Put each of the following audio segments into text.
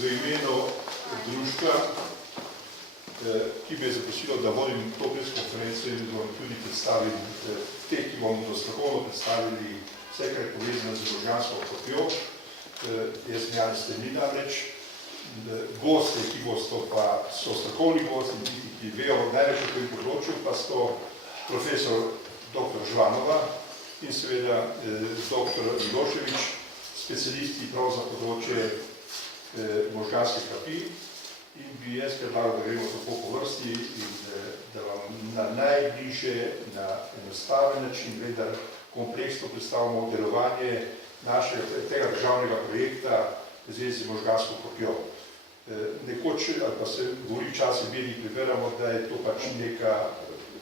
v imenu društva, ki me je zaprosilo, da vodim to preskonferenco in da vam tudi predstavim te, ki bomo strokovno predstavili vse, kar je povezano z možgansko kopjo. Jaz sem Janez Stremlin namreč. Goste, ki boste pa so strokovni gosti in tisti, ki vejo največ o tem področju, pa so profesor dr. Žvanova in seveda dr. Milošević, specialisti prav za področje možganskih kapij. In bi jaz predlagal, da gremo tako po vrsti in da vam na najbližje, na enostaven način, vendar kompleksno predstavimo delovanje tega državnega projekta v zvezi z možgansko kopjo. Nekoč, ali pa se govori včasih mediji preberamo, da je to pač neka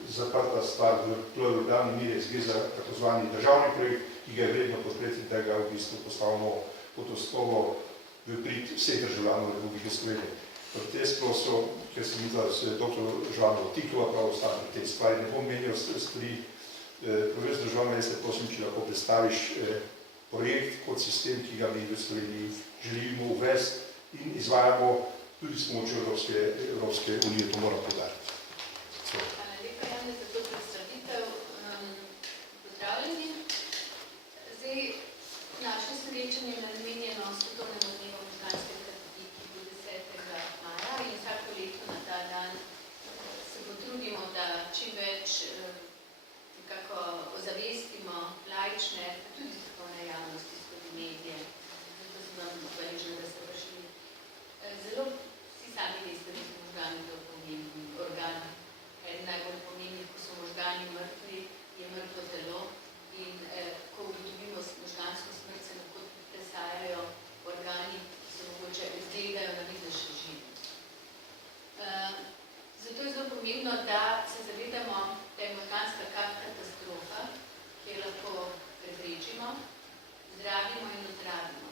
zaprta stvar v pluralni meri, gre za tako zvani državni projekt, ki ga je vredno podpreti in da ga v bistvu postavimo pod osnovo v prid vseh državljanov Republike Slovenije. Protest prosil, ker sem mislil, da se dr. Žvanov Tikova prav ostane v tej stvari, ne bom menil stvari. Profesor Žvanov, jaz te prosim, če lahko predstaviš projekt kot sistem, ki ga mi v Sloveniji želimo uvesti in izvajamo tudi s pomočjo Evropske unije, to moram poudariti. Hvala lepa, Janez, za to predstavitev. Pozdravljeni. Zdaj, naše srečanje je namenjeno svetovnemu dnevu možganske kapij, ki bo 10. maja in vsako leto na ta dan se potrudimo, da čim več nekako ozavestimo laične, pa tudi strokovne javnosti skozi medije. Zato sem vam hvaležna, da ste prišli. Zelo vsi sami veste, da so možgani zelo pomembni organ. Eden najbolj pomembnih, ko so možgani mrtvi, je mrtvo telo in ko ugotovimo možgansko smrt, se lahko presajajo organi, ki so mogoče izgledajo na vid, da še živi. Zato je zelo pomembno, da se zavedamo, da je možganska kap katastrofa, ki jo lahko preprečimo, zdravimo in ozdravimo.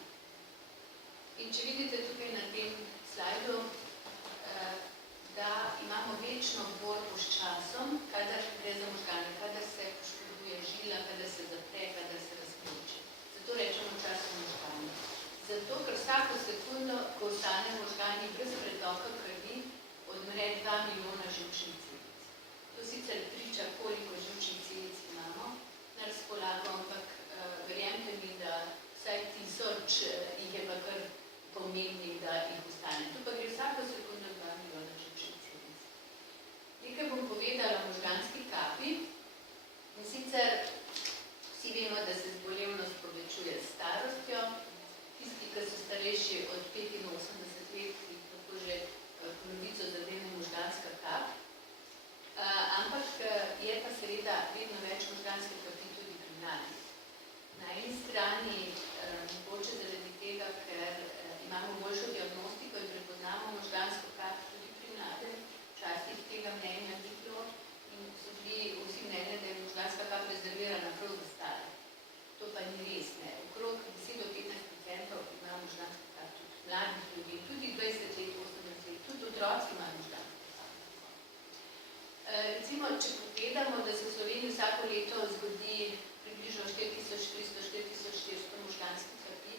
In če vidite tukaj na tem slajdu, da imamo večno borbo s časom, kadar gre za možgane, kadar se poškoduje žila, kadar se zapre, kadar se razploči. Zato rečemo časom možgani. Zato, ker vsako sekundo, ko ostane možgani brez pretoka krvi, odmre 2 milijona živčnih celic. To sicer priča, koliko živčnih celic imamo na razpolago, ampak verjemite mi, da vsaj 1000 jih je pa kar pomembnih, da jih ostane. Tu pa gre vsako sekundo 2 milijona živčnih celic. Nekaj bom povedala o možganski kapi. In sicer vsi vemo, da se zbolevnost povečuje s starostjo. Tisti, ki so starejši od 85 let, jih lahko že polovico zadene možganska kap. Ampak je pa seveda vedno več možganske kapi tudi pri mladih. Na eni strani mogoče zaradi tega, ker imamo boljšo diagnostiko in prepoznamo možgansko kap tudi pri mladem. Včasih tega mnenja ni bilo in so bili vsi mnenja, da je možganska kap rezervirana prav za stare. To pa ni res, ne. Okrog 10 do 15% ima možganska kap tudi mladih ljudi, tudi 20 let, 80 let, tudi otroci imajo možgansko kap. Recimo, če pogledamo, da se v Sloveniji vsako leto zgodi približno 4300–4400 možganskih kapi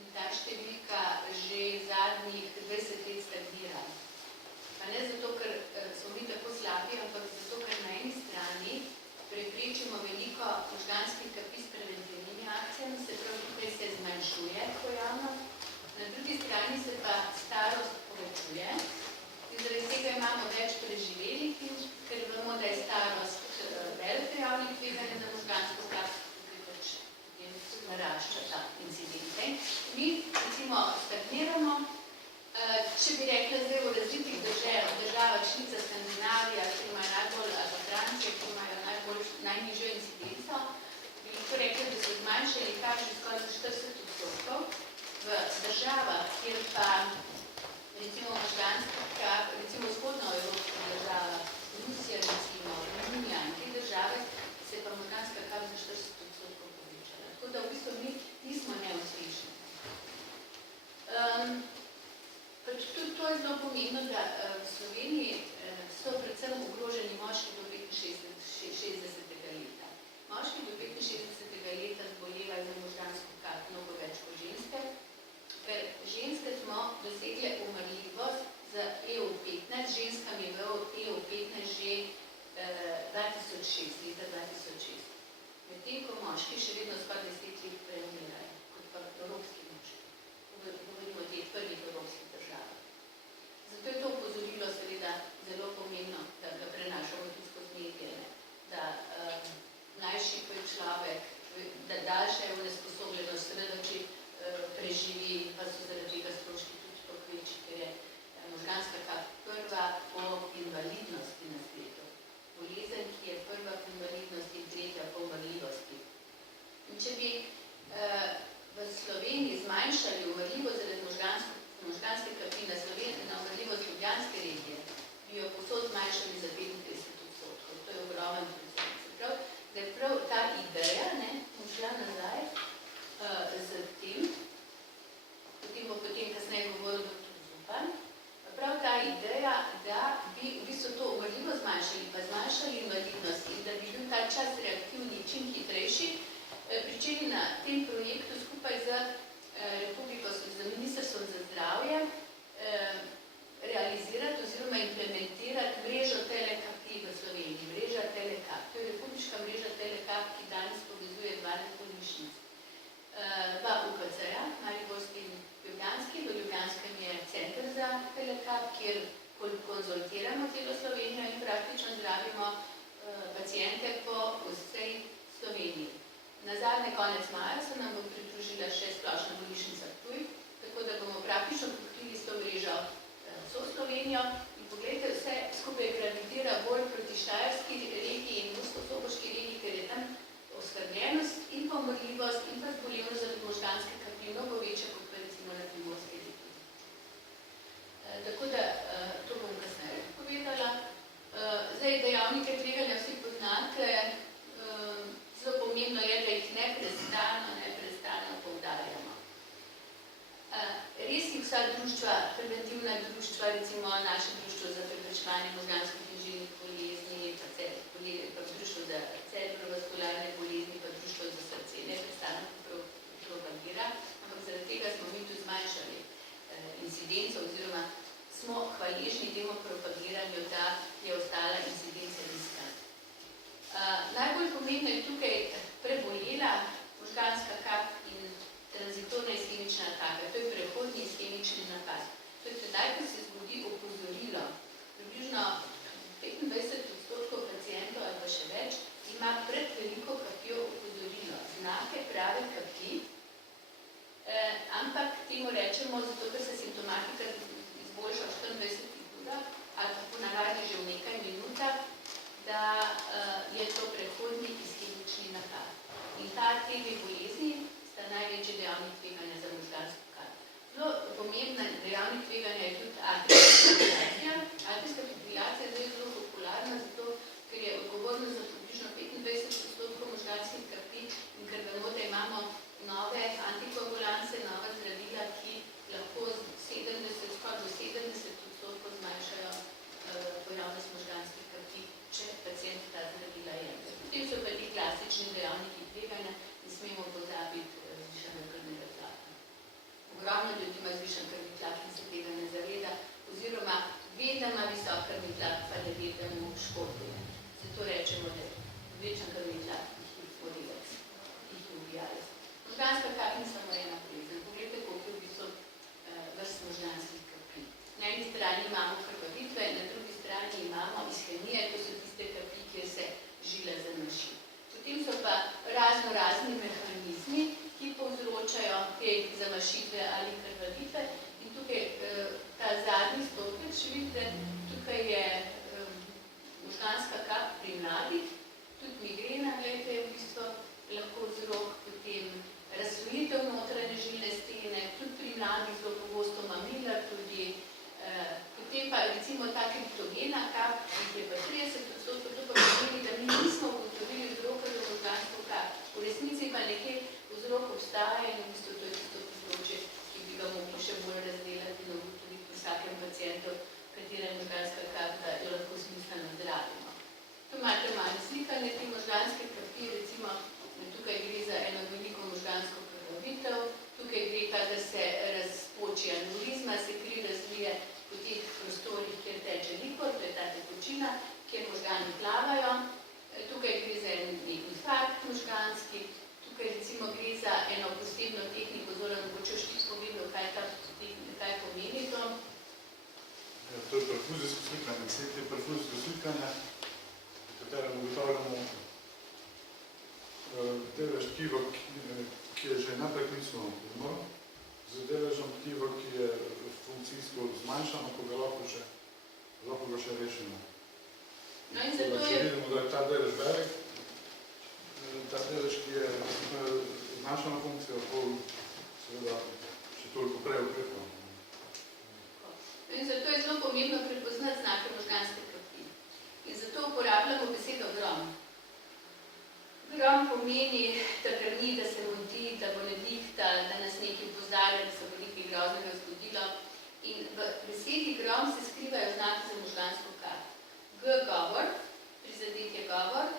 in ta številka že zadnjih 20 let stagnira. Pa ne zato, ker smo mi tako slabi, ampak zato, ker na eni strani preprečimo veliko možganskih kapi s preventivnimi akcijami, se pravi, tukaj se zmanjšuje pojavnost, na drugi strani se pa starost povečuje in zaradi tega imamo več preživelih, ker vemo, da je starost velik dejavnik tveganja za možgansko kap, tukaj pač narašča ta incidente. Mi recimo stagniramo. Če bi rekla zdaj v različnih državah, Švica, Skandinavija, ki imajo najbolj, ali pa Francija, ki imajo najnižjo incidenco, bi lahko rekla, da so zmanjšali kap že skoraj za 40%. V državah, kjer pa recimo možganska kap, recimo vzhodnoevropska država, Rusija recimo, Romunija in te države, se pa možganska kap za 40% povečala. Tako da v bistvu mi nismo neuspešni. Tudi to je zelo pomembno, da v Sloveniji so predvsem ogroženi moški do 65 leta. Moški do 65 leta zbolevajo za možgansko kap mnogo več kot ženske, ker ženske smo dosegli moški še vedno skoraj 10 let prej umirajo, kot pa evropski moški. Govorimo o teh prvih evropskih državah. Zato je to opozorilo seveda zelo pomembno, da ga prenašamo tudi skozi medije, da mlajši ko je človek, da daljša je onesposobljenost, seveda, če preživi, pa so zaradi tega stroški tudi toliko večji, ker je možganska kap prva po invalidnosti na svetu. Bolezen, ki je prva po invalidnosti in tretja po umrljivosti. In če bi v Sloveniji zmanjšali umrljivost zaradi možganske kapi na umrljivost ljubljanske regije, bi jo povsod zmanjšali za 35%. To je ogromen procent. Da je prav ta ideja, bom šla nazaj z tem, potem bo potem kasneje govoril dr. Zupan, prav ta ideja, da bi v bistvu to umrljivost zmanjšali, pa zmanjšali invalidnost in da bi bil ta čas reaktivni čim hitrejši, pričeli na tem projektu skupaj z Ministrstvom za zdravje realizirati oziroma implementirati mrežo telekapi v Sloveniji, mreža telekap. To je republiška mreža telekap, ki danes povezuje 12 bolnišnic. Dva UKC-ja, mariborski in ljubljanski. V ljubljanskem je center za telekap, kjer konzultiramo celo Slovenijo in praktično zdravimo pacijente po vsej Sloveniji. Na zadnje konec maja se nam bo pridružila še splošna bolnišnica Ptuj, tako da bomo praktično pokrili s to mrežo vso Slovenijo in pogledajte, vse skupaj gravitira bolj proti Štajerski regiji in Mursko-Soboški regiji, ker je tam oskrbljenost in pa umrljivost in pa zbolevnost zaradi možganske kapi mnogo večja kot pa recimo na Primorski regiji. Tako da to bom kasneje povedala. Zdaj, dejavnike tveganja vsi poznate. Zelo pomembno je, da jih neprestano poudarjamo. Res jih vsa društva, preventivna društva, recimo naše društvo za preprečevanje možganskih in žilnih bolezni, pa društvo za cerebrovaskularne bolezni, pa društvo za srce, neprestano propagira, ampak zaradi tega smo mi tudi zmanjšali incidenco oziroma smo hvaležni temu propagiranju, da je ostala incidenca nizka. Najbolj pomembno je tukaj prebolela možganska kap in tranzitorna iskemična ataka. To je prehodni iskemični napad. To je tedaj, ko se zgodi opozorilo. Približno 25% pacijentov ali pa še več ima pred veliko kapjo opozorilo. Znake prave kapi, ampak temu rečemo, zato ker se simptomatika izboljša v 24 urah ali pa ponavadi že v nekaj minutah, da je to prehodni iskemični napad. In te dve bolezni sta največji dejavnik tveganja za možgansko kap. Zelo pomembna dejavnik tveganja je tudi atrijska fibrilacija. Atrijska fibrilacija je zdaj zelo popularna, zato ker je odgovorna za približno 25% možganskih kapi in ker vemo, da imamo nove antikoagulance, nova zdravila, ki lahko skoraj do 70% zmanjšajo pojavnost možganskih kapi, če pacient ta zdravila jemlje. Potem so pa ti klasični dejavniki tveganja, ne smemo pozabiti zvišenega krvnega tlaka. Ogromno ljudi ima zvišen krvni tlak in se tega ne zaveda, oziroma ve, da ima visok krvni tlak, pa ne ve, da mu škoduje. Zato rečemo, da je večen krvni tlak morilec, jih je ubijalec. Možganska kap ni samo ena bolezen. Poglejte, koliko je v bistvu vrst možganskih kapi. Na eni strani imamo krvavitve, na drugi strani imamo ischemije, to so tiste kapi, kjer se žila zamaši. Potem so pa razni mehanizmi, ki povzročajo te zamašitve ali krvavitve. In tukaj ta zadnji stopec, še vidite, tukaj je možganska kap pri mladih, tudi migrena, gledajte, je v bistvu lahko vzrok, potem razslojitev notranje žilne stene, tudi pri mladih zelo pogosto mamila, tudi potem pa recimo ta kriptogena kap, ki je pa 30%, to pa pomeni, da mi nismo ugotovili vzroka za možgansko kap. V resnici pa nekje vzrok obstaja in v bistvu to je tisto področje, ki bi ga mogli še bolj razdelati in ugotoviti pri vsakem pacientu, katera je možganska kap, da jo lahko smiselno zdravimo. Tu imate malo slikanje te možganske kapi, recimo tukaj gre za eno veliko možgansko krvavitev, tukaj gre ta, da se razpoči aneurizma, se kri razvije po teh prostorih, kjer teče likor, to je ta tekočina, kjer možgani plavajo. Tukaj gre za en infarkt možganski, to je perfuzijsko slikanje, deset je perfuzijsko slikanje, v katerem ugotavljamo delež tkiva, ki je že nepreklicno umrl, z deležem tkiva, ki je funkcijsko zmanjšano, ko ga lahko ga še rešimo. No in zato Če vidimo, da je ta delež velik, ta delež, ki je zmanjšana funkcija, seveda še toliko prej ukrepamo. In zato je zelo pomembno prepoznati znake možganske kapi. In zato uporabljamo besedo grom. Grom pomeni, da krni, da se mudi, da bo nevihta, da nas nekaj opozarja, da se bo nekaj groznega zgodilo. In v besedi grom se skrivajo znaki za možgansko kap. G govor, prizadetje govor,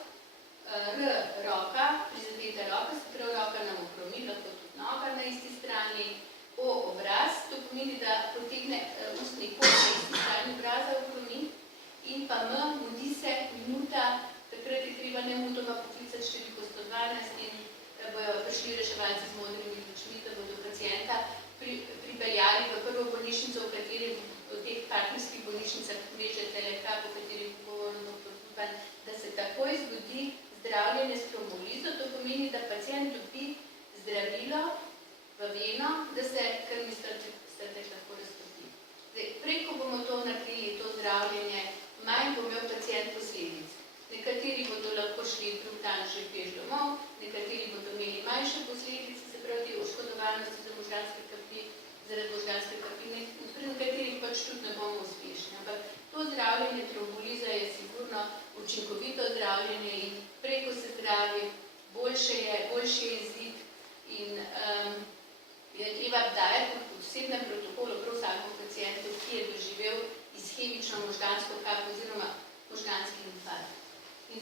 R roka, prizadeta roka, se pravi roka nam okromi, lahko tudi noga na isti strani. O obraz, to pomeni, da potegne ustni kot na isti strani obraza okromi. In pa M, mudi se, minuta, takrat je treba nemudoma poklicati številko 112 in bojo prišli reševalci z modrimi lučmi, da bodo pacienta pripeljali v prvo bolnišnico, v kateri v teh partnerskih bolnišnicah mreže TLK, po kateri govoril dr. Zupan, da se takoj zgodi zdravljenje s tromolizo, to pomeni, da pacient dobi zdravilo v veno, da se krvni strdek lahko raztopni. Prej, ko bomo to naredili, to zdravljenje, manj bo imel pacient posledic. Nekateri bodo lahko šli drug dan že peš domov, nekateri bodo imeli manjše posledice, se pravi oškodovanosti za možganske kapi, zaradi možganske kapi, pri nekaterih pač tudi ne bomo uspešni. Ampak to zdravljenje tromboliza je sigurno učinkovito zdravljenje in prej, ko se zdravi, boljši je izid in je treba dajati v posebnem protokolu prav vsakemu pacientu, ki je doživel ishemično možgansko kap oziroma možganski infarkt. In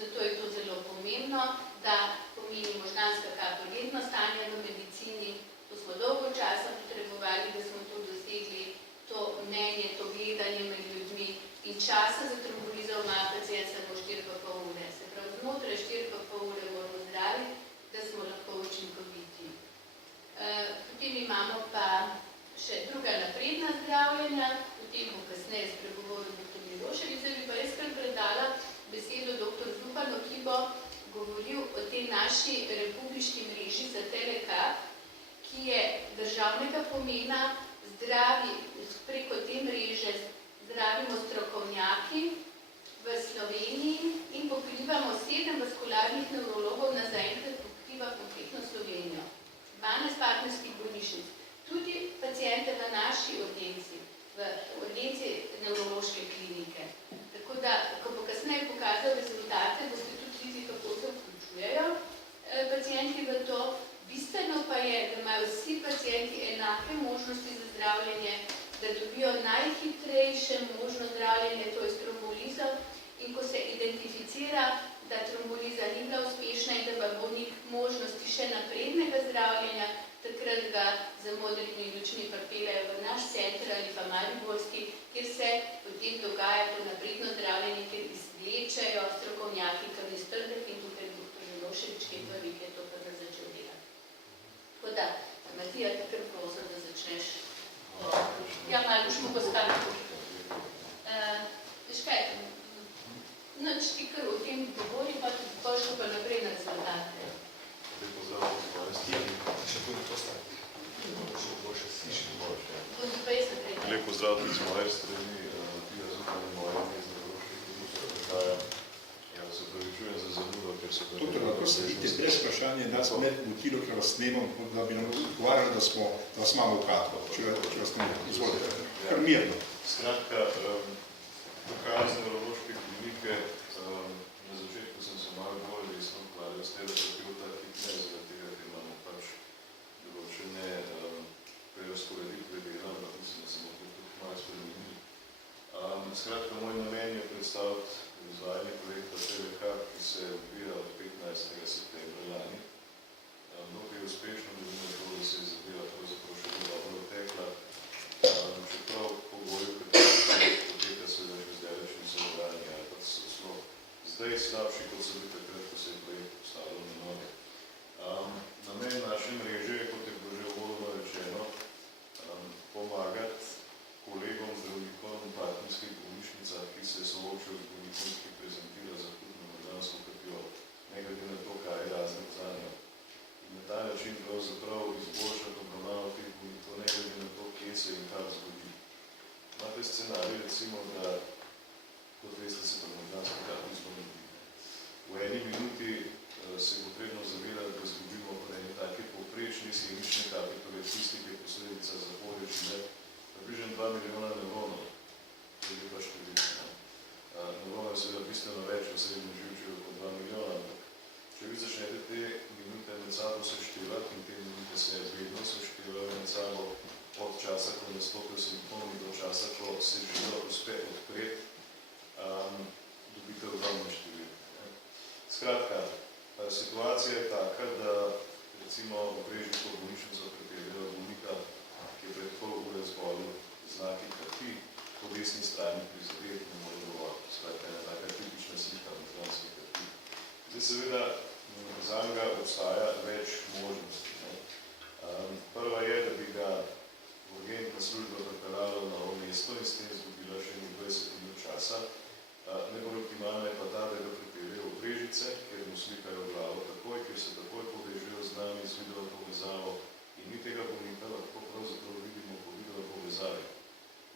zato je to zelo pomembno, da pomeni možganska kap urgentno stanje v medicini. To smo dolgo časa potrebovali, da smo to dosegli, to mnenje, to gledanje med ljudmi in časa za trombolizo ima pacient samo 4,5 ure. Se pravi, znotraj 4,5 ure moramo zdraviti, da smo lahko učinkoviti. Potem imamo pa še druga napredna zdravljenja, o tem bo kasneje spregovoril dr. Milošević, bi pa jaz kar predala besedo dr. Zupanu, ki bo govoril o tej naši republiški mreži za TLK, ki je državnega pomena, preko te mreže zdravimo strokovnjaki v Sloveniji in pokrivamo 7 vaskularnih nevrologov, na zaenkrat pokriva kompletno Slovenijo. 12 partnerskih bolnišnic, tudi paciente v naši urgenci, v urgenci nevrološke klinike. Tako da, ko bo kasneje pokazal rezultate, boste tudi videli, kako se vključujejo pacienti v to. Bistveno pa je, da imajo vsi pacienti enake možnosti za zdravljenje, da dobijo najhitrejše možno zdravljenje, to je s trombolizo, in ko se identificira, da tromboliza ni bila uspešna in da ima bolnik možnosti še naprednega zdravljenja, takrat ga z modrimi lučmi pripeljejo v naš center ali pa mariborski, kjer se potem dogaja to napredno zdravljenje, kjer izvlečejo strokovnjaki krvni strdek in tukaj dr. Milošević, ki je prvi, ki je to prvi začel delati. Tako da, Matija, te kar prosim, da začneš. Ja, malo boš mogel stati. Veš kaj, noč ti kar o tem govori, pa tudi pošlo pa naprej na rezultate. Lep pozdrav od moje strani. Še tudi to stane. Še boljše slišati boljše. Lep pozdrav tudi z moje strani. Tija Zupan in moje ime iz Nevrološke klinike prihaja. Ja, se pravičujem za zamudo, ker so... Doktor, lahko se vidite brez vprašanje, nas med motilo, ker vas snemam, da bi nam odgovarjali, da vas imamo v kadru. Če vas ne izvolite. Kar mirno. Skratka, prihajam z Nevrološke klinike. Na začetku sem se malo bolj resno ukvarjal s terapeuta, ki ne zaradi tega, ker imamo pač določene prerazporeditve dela, ampak mislim, da se bomo tudi malo spremenili. Skratka, moj namen je predstaviti izvajanje projekta TLK, ki se odvija od 15. septembra lani. Dokaj uspešno glede na to, da se je zadeva pravzaprav še dobro tekla, čeprav pogoji, kateri poteka se že zdaj več niso nadaljni, ali pa so zelo zdaj slabši, kot so bili takrat, ko se je projekt postavil na noge. Namen naše mreže je, kot je bilo že uvodno rečeno, pomagati kolegom, zdravnikom, kot veste, se pa možganski karti zvonim. V eni minuti se je potrebno zavedati, da izgubimo po eni taki povprečni semični kapi, torej tisti, ki je posledica zaporja žile, približno 2 milijona nevronov. To je pa številka. Nevronov je seveda bistveno več v srednjem živčevu kot 2 milijona, ampak če vi začnete te minute med sabo seštevati in te minute se vedno seštevajo med sabo od časa, ko nastopijo simptomi do časa, ko se žilo uspe odpreti, dobite ogromne številke. Skratka, situacija je taka, da recimo v Brežiško bolnišnico pripeljejo bolnika, ki je pred pol ure zbolel znaki krvi, po desni strani prizadet ne more govoriti. Skratka, ena taka tipična slika možganske krvi. Zdaj seveda za njega obstaja več možnosti. Prva je, da bi ga urgentna služba pripeljala na novo mesto in s tem izgubila še 20 minut časa. Najbolj optimalna je pa ta, da ga pripeljejo v Brežice, kjer mu slikajo glavo takoj, kjer se takoj povežejo z nami z video povezavo in mi tega bolnika lahko pravzaprav vidimo po video povezavi.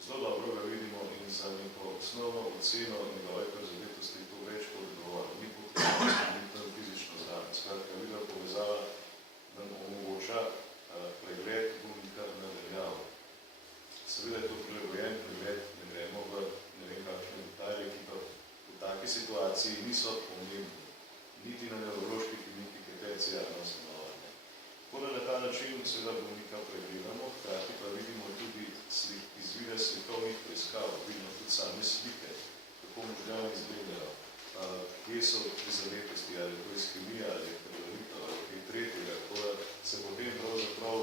Zelo dobro ga vidimo in za neko osnovno oceno njegove prizadetosti je to več kot dovolj. Ni potrebno fizično zraven. Skratka, video povezava nam omogoča pregled bolnika na daljavo. Seveda je to prilagojen pregled, ne gremo v ne vem kakšne detalje, ki pa v taki situaciji niso pomembni, niti na nevrološki kliniki, ki je terciarno stanovanje. Tako da na ta način seveda bolnika pregledamo, hkrati pa vidimo tudi izvide slikovnih preiskav, vidimo tudi same slike, kako možgani izgledajo, kje so prizadetosti, ali je to iskemija, ali je prevalitev, ali kaj tretjega, tako da se potem pravzaprav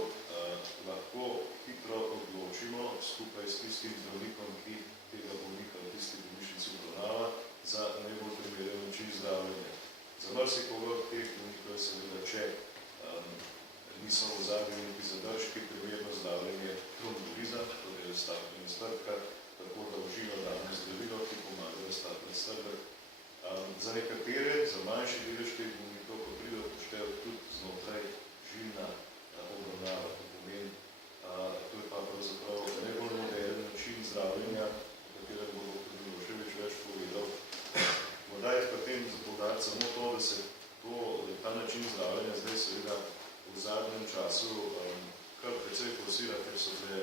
lahko hitro odločimo skupaj s tistim zdravnikom, ki tega bolnika v tisti bolnišnici obravnava, za najbolj primeren način zdravljenja. Za marsikoga od teh bolnikov je seveda, če niso v ozadju neki zadržki, primerno zdravljenje tromboliza, torej razstavljanje strdka, tako da uživa dano zdravilo, ki pomaga razstavljati strdek. Za nekatere, za manjši delež teh bolnikov, ko pride upoštevati tudi znotraj žilna obravnava, to pomeni, to je pa pravzaprav najbolj moderen način zdravljenja, o katerem bo dr. Milošević več povedal. Morda je pa tem zapoudariti samo to, da se ta način zdravljenja zdaj seveda v zadnjem času kar precej forsira, ker so bile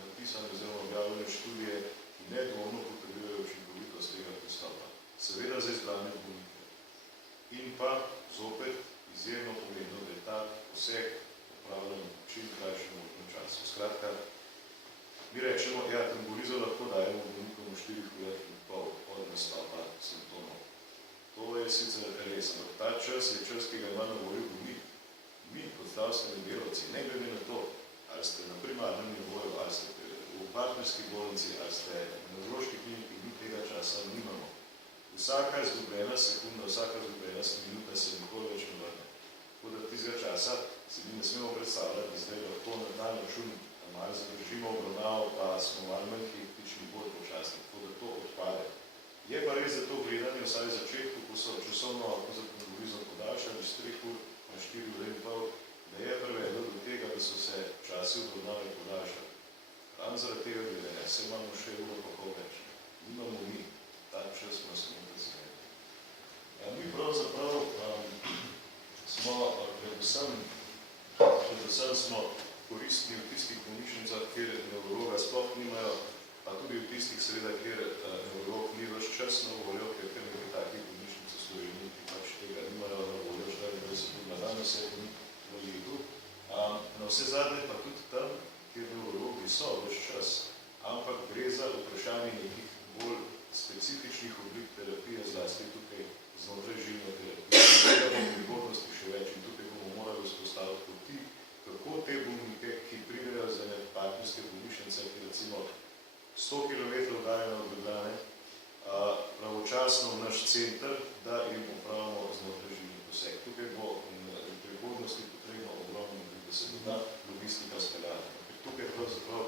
napisane oziroma objavljene študije, ki nedvomno potrebujejo učinkovitost tega pristopa. Seveda za izbrane bolnike. In pa zopet izjemno pomembno, da je ta poseg opravljen čim krajšem možnem času. Skratka, mi rečemo, ja, trombolizo lahko dajemo bolnikom v 4 urah in pol od nastopa simptomov. To je sicer res, ampak ta čas je čas, ki ga ima na voljo bolnik. Mi, kot zdravstveni delavci, ne glede na to, ali ste na primarnem nivoju, ali ste v partnerski bolnici, ali ste na nevrološki kliniki, mi tega časa nimamo. Vsaka izgubljena sekunda, vsaka izgubljena minuta se nikoli več ne vrne. Tako da tistega časa se mi ne smemo predstavljati, da zdaj lahko na ta način malo zadržimo obravnavo, pa smo malo manj hektični, bolj počasni, tako da to odpade. Je pa res za to gledanje vsaj v začetku, ko so časovno za trombolizo podaljšali z 3 ur na 4 ure in pol, da je privedlo do tega, da so se časi obravnave podaljšali. Ravno zaradi tega gledanja, se imamo še uro pa pol več. Nimamo mi, tak čas smo samo predstavljeni. Mi pravzaprav smo predvsem smo koristni v tistih bolnišnicah, kjer nevrologa sploh nimajo, pa tudi v tistih seveda, kjer nevrolog ni več čas na voljo, ker nekaj takih bolnišnic v Sloveniji, ki pač tega nimajo na voljo, 24 ur na dan, vse v letu. Na vse zadnje pa tudi tam, kjer nevrologi so več čas, ampak gre za vprašanje nekih bolj specifičnih oblik terapije, zlasti tukaj znotraj žilne terapije. Tega bomo v prihodnosti še več in tukaj bomo morali vzpostaviti poti, kako te bolnike, ki pridejo za ene partnerske bolnišnice, ki recimo 100 km daljno od Ljubljane, pravočasno v naš center, da jim opravimo znotraj žilni poseg. Tukaj bo v prihodnosti potrebno ogromno, da se da logistika speljati. Tukaj pravzaprav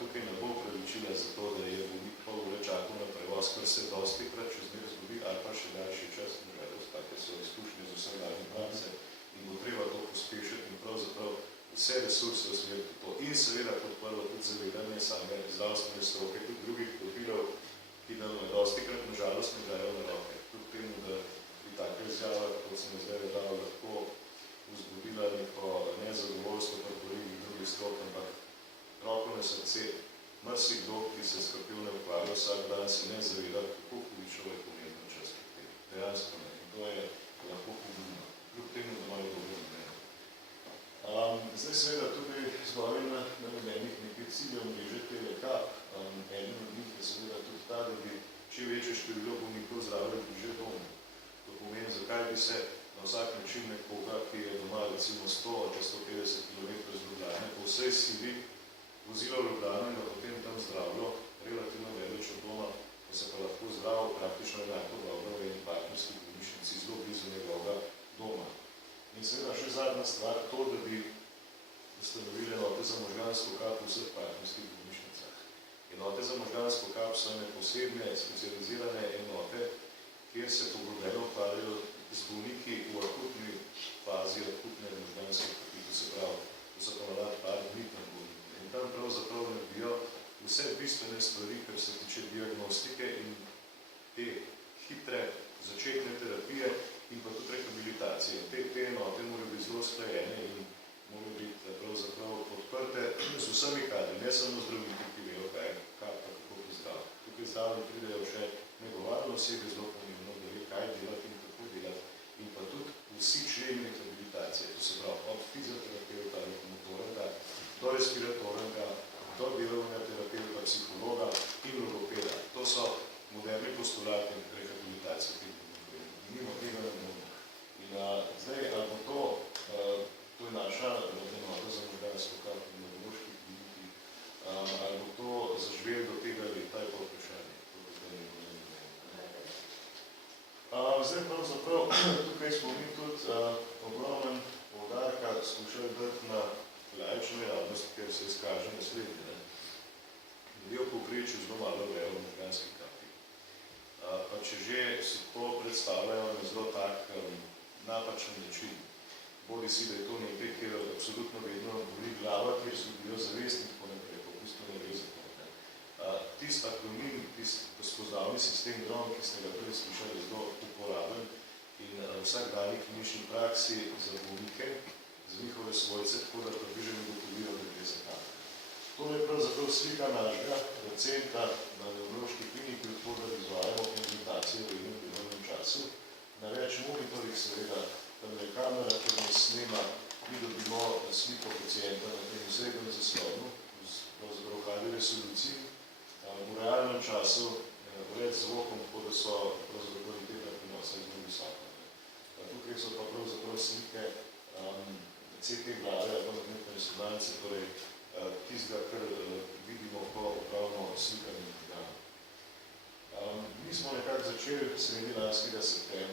tukaj ne bo pravičila za to, da je bolnik pol ure čakal na prevoz, kar se dosti krat čez nekaj zgodi, ali pa še daljši čas, kakve so izkušnje z vsem daljnim prakse in bo treba to pospešiti in pravzaprav vse resurse usmeriti to. In seveda kot prvo tudi zavedanje same zdravstvene stroke, tudi drugih profilov, ki nam dosti krat ne zaveda, kako hudičevo je pomembno čas pri tem. Dejansko ne. In to je lahko pogubno. Kljub temu, da imajo dobro namen. Zdaj seveda tudi zgoraj na navedenih nekaj ciljev mreže TLK. Eden od njih je seveda tudi ta, da bi čim večje število bolnikov zdravili bliže domu. To pomeni, zakaj bi se na vsak način nekoga, ki je doma recimo 100 ali 150 km z Ljubljane, po vsej sili vozilo v Ljubljano in ga potem tam zdravilo, relativno več od doma, da se pa lahko zdravil praktično enako dobro v eni partnerski bolnišnici, zelo blizu njegovega doma. In seveda še zadnja stvar, to, da bi ustanovili enote za možgansko kap v vseh partnerskih bolnišnicah. Enote za možgansko kap so ene posebne specializirane enote, kjer se poglobljeno ukvarjajo z bolniki v akutni fazi akutne možganske kapi, to se pravi, to so ponavadi par dni tam bolniki. In tam pravzaprav naredijo vse bistvene stvari, kar se tiče diagnostike in te hitre začetne terapije in pa tudi rehabilitacije. Te enote morajo biti zelo sklajene in morajo biti pravzaprav podprte z vsemi kadri, ne samo zdravniki, ki vejo, kaj pa kako pozdraviti. Tukaj zdravni pridejo še negovarno osebe, zelo pomembno, da ve, kaj delati in kako delati. In pa tudi vsi členi rehabilitacije, to se pravi od fizioterapeuta, lokomotornega, do respiratornega, do delovnega terapeuta, psihologa in logopeda. To so moderni postulati rehabilitacije, ki mimo tega ne bomo. In zdaj, ali bo to je naša enota za možgansko kap in nevrološki kliniki, ali bo to zaživel do tega leta, je pa vprašanje. Zdaj pravzaprav, tukaj smo mi tudi ogromen poudarka skušali dati na laično javnost, ker se izkaže naslednje. Ljudje v povprečju zelo malo vejo o možganski kapi. Pa če že se to predstavljajo na zelo tak napačen način, bodi si, da je to nekaj, kjer absolutno vedno boli glava, kjer se dobijo zavest in tako naprej, pa v bistvu ne gre za to. Tist akronim, tist spoznavni sistem DROM, ki ste ga prej slišali, zelo uporaben in vsakdanji klinični praksi za bolnike, za njihove svojce, tako da približno ugotovijo, da gre za kap. To je pravzaprav slika našega centra na nevrološki kliniki, od koder izvajamo konzultacije v enem delovnem času. Na več monitorjih seveda, tam je kamera, ki nas snema, mi dobimo sliko pacienta na tem srednjem zaslonu, pravzaprav high resoluciji, v realnem času, vred z zvokom, tako da so pravzaprav kvaliteta prenosa zelo visoka. Tukaj so pa pravzaprav slike CT glave ali magnetne resonance, torej tistega, kar vidimo, ko opravimo slikanje organa. Mi smo nekako začeli sredi lanskega septembra